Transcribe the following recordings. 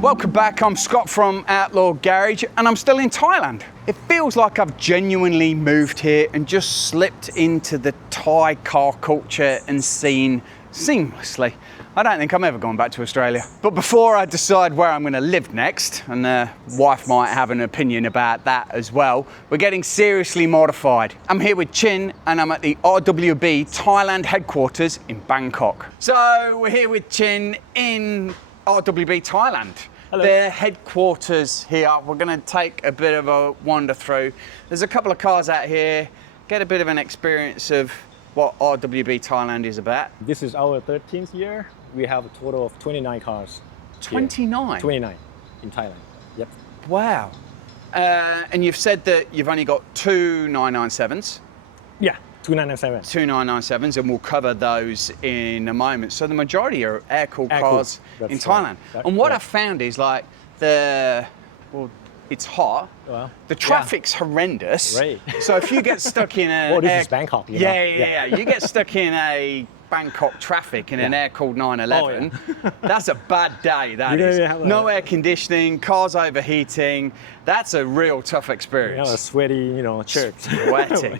Welcome back, I'm Scott from Outlaw Garage and I'm still in Thailand. It feels like I've genuinely moved here and just slipped into the Thai car culture and scene seamlessly. I don't think I'm ever going back to Australia. But before I decide where I'm going to live next, and the wife might have an opinion about that as well, we're getting seriously modified. I'm here with Chin and I'm at the RWB Thailand Headquarters in Bangkok. So we're here with Chin in RWB Thailand. Hello. Their headquarters here. We're going to take a bit of a wander through. There's a couple of cars out here, get a bit of an experience of what RWB Thailand is about. This is our 13th year. We have a total of 29 cars. 29? Here. 29 in Thailand. Yep. Wow. And you've said that you've only got two 997s. Yeah, 2997. Two 997s, and we'll cover those in a moment. So the majority are air-cooled cars in Thailand. Right. And what I've found is like it's hot. Well, the traffic's horrendous. Right. So if you get stuck in a well, this is Bangkok. You know? Yeah. You get stuck in a Bangkok traffic in an air-cooled 911. Oh, yeah. That's a bad day. That is. No air conditioning, cars overheating. That's a real tough experience. A sweaty, church. Sweating.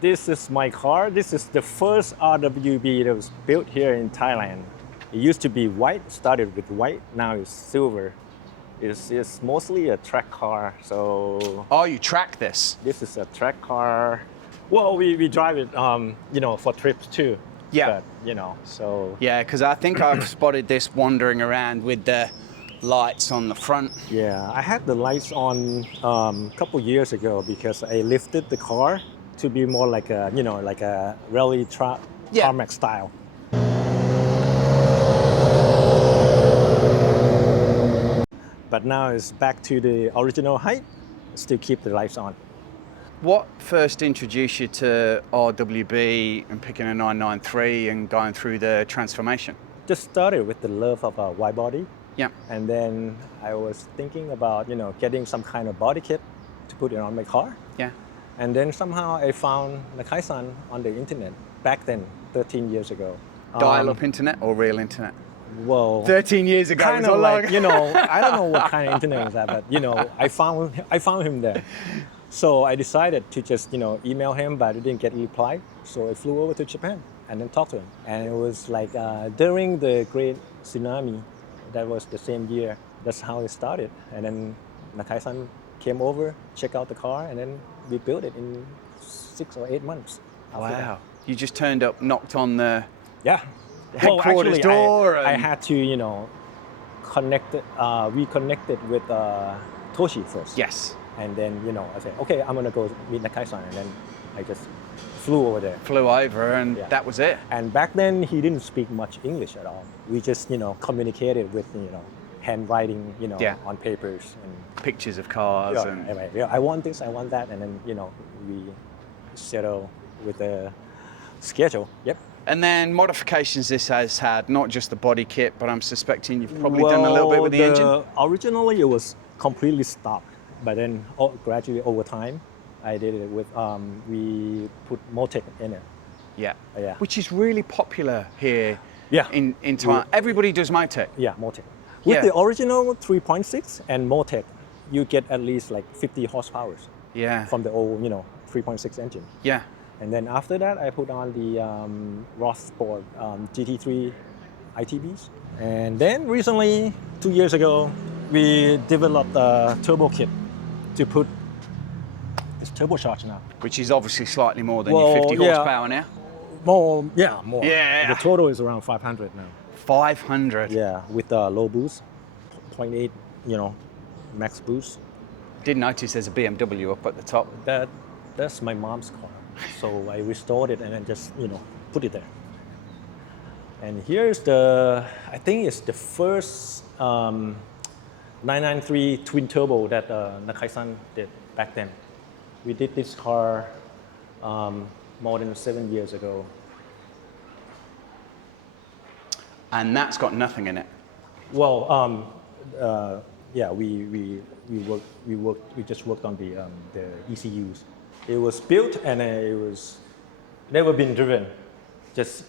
This is my car. This is the first RWB that was built here in Thailand. It used to be white. Started with white. Now it's silver. It's mostly a track car. So. Oh, you track this? This is a track car. Well, we drive it, for trips too. Yeah. But, so. Yeah, because I think I've spotted this wandering around with the lights on the front. Yeah, I had the lights on a couple years ago because I lifted the car to be more like a rally tarmac style. But now it's back to the original height. Still keep the lights on. What first introduced you to RWB and picking a 993 and going through the transformation? Just started with the love of a Widebody. Yeah. And then I was thinking about, getting some kind of body kit to put it on my car. Yeah. And then somehow I found Nakai-San on the internet back then, 13 years ago. Dial-up internet or real internet? Well, 13 years ago. Kind of like, I don't know what kind of internet is that, but I found him there. So I decided to just, email him, but I didn't get a reply. So I flew over to Japan and then talked to him. And it was like during the Great Tsunami, that was the same year. That's how it started. And then Nakai-san came over, checked out the car, and then we built it in 6 or 8 months. Wow. You just turned up, knocked on the headquarters door. I had to, reconnected with Toshi first. Yes. And then, I said, okay, I'm going to go meet Nakai-san. And then I just flew over there. Flew over and that was it. And back then, he didn't speak much English at all. We just, communicated with, handwriting, on papers. And pictures of cars. I want this, I want that. And then, we settle with the schedule. Yep. And then modifications this has had, not just the body kit, but I'm suspecting you've probably done a little bit with the engine? Originally, it was completely stock. But then gradually over time, I did it with, we put Motec in it. Yeah. Which is really popular here in Thailand. Everybody does Motec. Yeah, Motec. With the original 3.6 and Motec, you get at least like 50 horsepower. Yeah. From the old, 3.6 engine. Yeah. And then after that, I put on the Roth Sport GT3 ITBs. And then recently, 2 years ago, we developed a turbo kit to put this turbocharged now. Which is obviously slightly more than your 50 horsepower now? More. Yeah. The total is around 500 now. 500? Yeah, with the low boost, 0.8, max boost. Did notice there's a BMW up at the top. That's my mom's car. So I restored it and then just, put it there. And here's I think it's the first 993 twin turbo that Nakai-san did back then. We did this car more than 7 years ago. And that's got nothing in it? Well, we just worked on the ECUs. It was built and it was never been driven. Just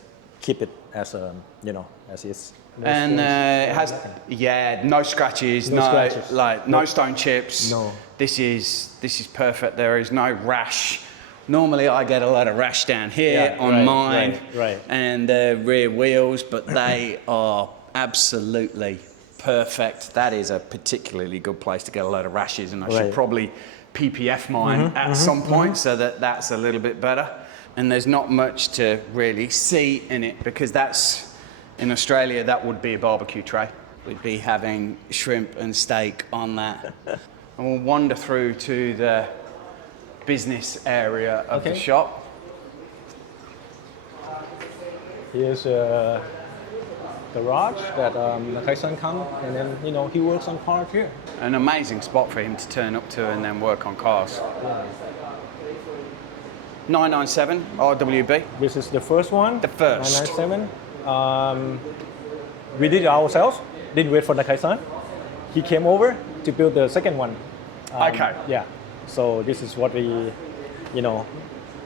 keep it as as is. No And stones. it has, no scratches, No scratches. no stone chips. No. This is perfect. There is no rash. Normally I get a lot of rash down here on mine right. and the rear wheels, but they are absolutely perfect. That is a particularly good place to get a lot of rashes, and I should probably PPF mine at some point so that that's a little bit better. And there's not much to really see in it, because that's, in Australia, that would be a barbecue tray. We'd be having shrimp and steak on that. And we'll wander through to the business area of the shop. Here's a garage that Nakai-San comes, and then he works on cars here. An amazing spot for him to turn up to and then work on cars. 997 RWB. This is the first one. The first. 997. We did it ourselves. Didn't wait for Nakai-San. He came over to build the second one. Okay. Yeah. So this is what we,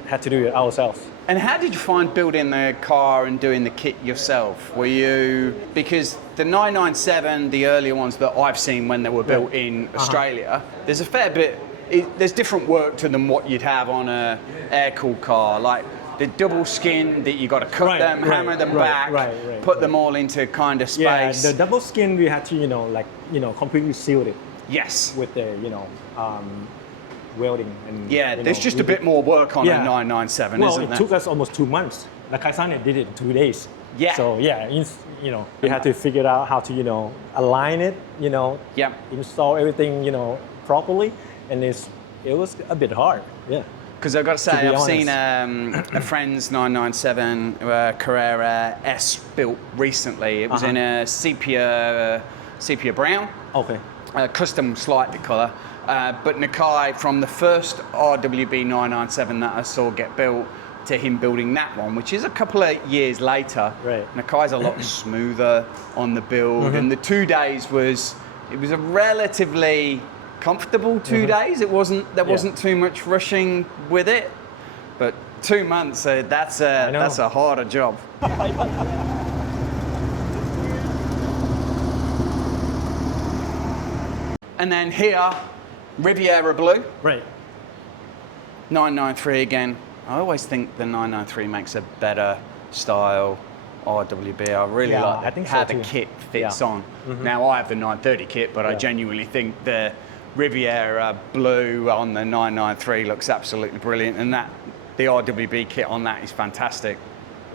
had to do it ourselves. And how did you find building the car and doing the kit yourself? Were you, because the 997, the earlier ones that I've seen when they were built in Australia, there's a fair bit, there's different work to them what you'd have on a air-cooled car, like the double skin that you got to cut them, hammer them back, put them all into kind of space. Yeah, the double skin we had to, completely seal it. Yes. With the, welding and there's just a bit more work on a 997, isn't there? Well, it took us almost 2 months. Nakai-San did it in 2 days. Yeah. So we had to figure out how to align it, install everything properly, and it was a bit hard. Yeah. Because I've got to say, I've seen a friend's 997 Carrera S built recently. It was in a sepia brown. Okay. Custom slightly colour. But Nakai, from the first RWB 997 that I saw get built to him building that one, which is a couple of years later, Nakai's a lot smoother on the build. And the 2 days it was a relatively comfortable 2 days. There wasn't too much rushing with it. But 2 months, that's a harder job. And then here, Riviera Blue. Right. 993 again. I always think the 993 makes a better style RWB. I really like how the kit fits on. Now I have the 930 kit, but I genuinely think the Riviera Blue on the 993 looks absolutely brilliant, and the RWB kit on that is fantastic.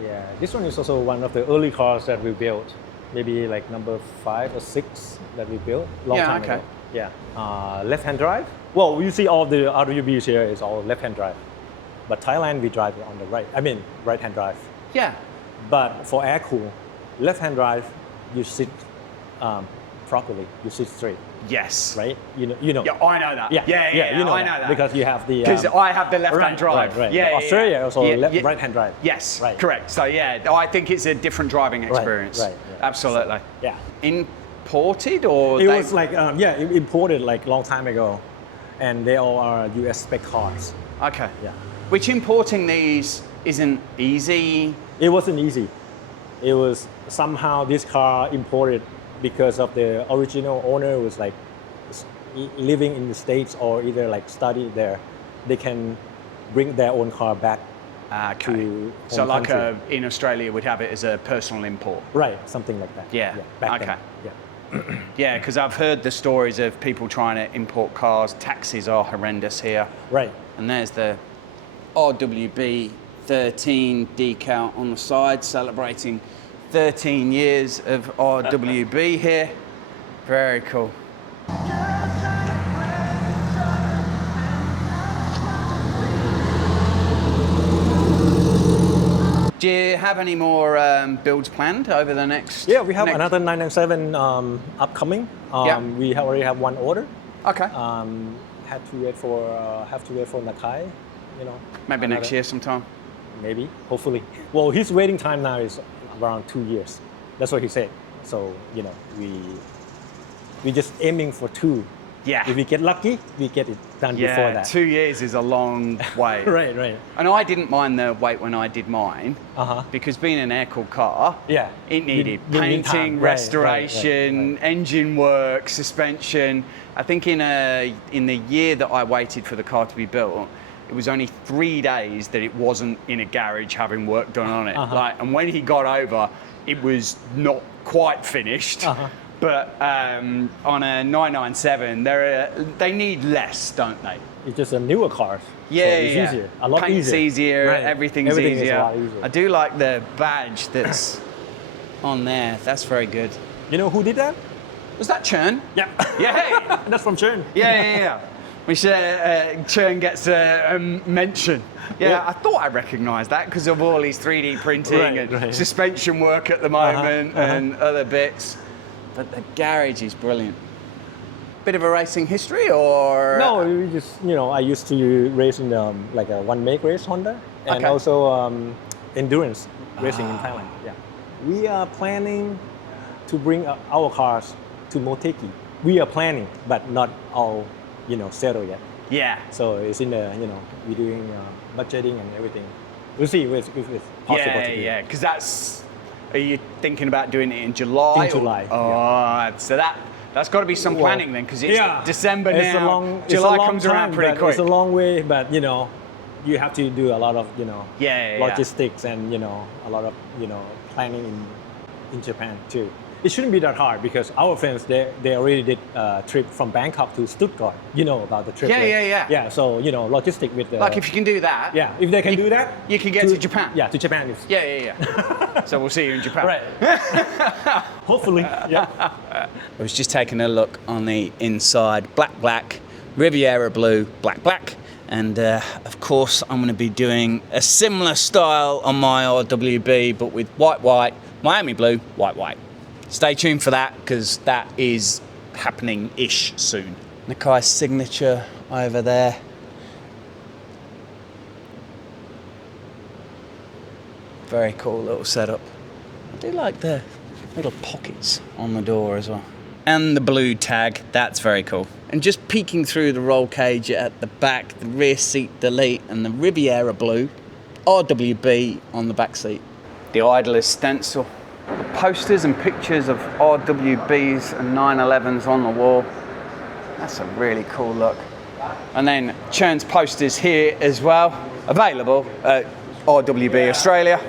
Yeah, this one is also one of the early cars that we built. Maybe like number 5 or 6 that we built long time ago. Yeah, left-hand drive. Well, you see all the RWBs here is all left-hand drive, but Thailand we drive on the right. I mean, right-hand drive. Yeah. But for air cool, left-hand drive, you sit properly. You sit straight. Yes. Right. You know. Yeah, I know that. Yeah. You know I know that because you have the. Because I have the left-hand drive. Right. Yeah. Australia also right-hand drive. Yes. Right. Correct. So I think it's a different driving experience. Right. Absolutely. So, yeah. Imported or it was like imported like long time ago, and they all are US spec cars. Okay. Yeah. Which importing these isn't easy. It wasn't easy. It was somehow this car imported because of the original owner was like living in the States or either like studied there. They can bring their own car back. Okay. So like in Australia we'd have it as a personal import. Right, something like that. Yeah. Back okay. then. Yeah. Yeah, because I've heard the stories of people trying to import cars. Taxes are horrendous here. Right. And there's the RWB 13 decal on the side, celebrating 13 years of RWB here. Very cool. Do you have any more builds planned over the next? Yeah, we have another 997 upcoming. Yeah. We already have one order. Okay. Have to wait for Nakai, Maybe next year sometime. Maybe, hopefully. Well, his waiting time now is around 2 years. That's what he said. So we just aiming for 2 Yeah. If we get lucky, we get it done before Yeah, that. 2 years is a long wait. Right. And I didn't mind the wait when I did mine because being an air-cooled car, Yeah. it needed You need time. painting, Right, restoration, engine work, suspension. I think in the year that I waited for the car to be built, it was only 3 days that it wasn't in a garage having work done on it. And when he got over, it was not quite finished. But on a 997, they need less, don't they? It's just a newer car. Yeah, so it's easier. A lot Paint's easier. Right. Everything's Everything easier. is a lot easier. I do like the badge that's on there. That's very good. You know who did that? Was that Churn? Yeah. Yeah. That's from Churn. Yeah. Which Churn gets a mention. Yeah, I thought I recognised that because of all his 3D printing and suspension work at the moment and other bits. But the garage is brilliant. Bit of a racing history, or No, we just I used to race in like a one make race Honda and also endurance racing in Thailand. Yeah, we are planning to bring our cars to Motegi. We are planning, but not all settled yet. Yeah. So it's in the we're doing budgeting and everything. We'll see if it's possible to do. Yeah. Because that's. Are you thinking about doing it in July? In July. So that's got to be some planning then, because it's December it's now. July comes around pretty quick. It's a long way, but you have to do a lot of Yeah. logistics and a lot of planning in Japan too. It shouldn't be that hard because our friends they already did a trip from Bangkok to Stuttgart. You know about the trip. Yeah. Yeah, so logistic with the. Like if you can do that. Yeah, if they can do that, you can get to Japan. Yeah, to Japan. Yeah. So we'll see you in Japan. Right. Hopefully. Yeah. I was just taking a look on the inside. Black, Riviera blue, black. And of course, I'm going to be doing a similar style on my RWB, but with white, Miami blue, white. Stay tuned for that, because that is happening-ish soon. Nakai's signature over there. Very cool little setup. I do like the little pockets on the door as well. And the blue tag, that's very cool. And just peeking through the roll cage at the back, the rear seat delete, and the Riviera blue, RWB on the back seat. The idler's stencil. The posters and pictures of RWBs and 911s on the wall. That's a really cool look. And then Churn's posters here as well, available at RWB Australia.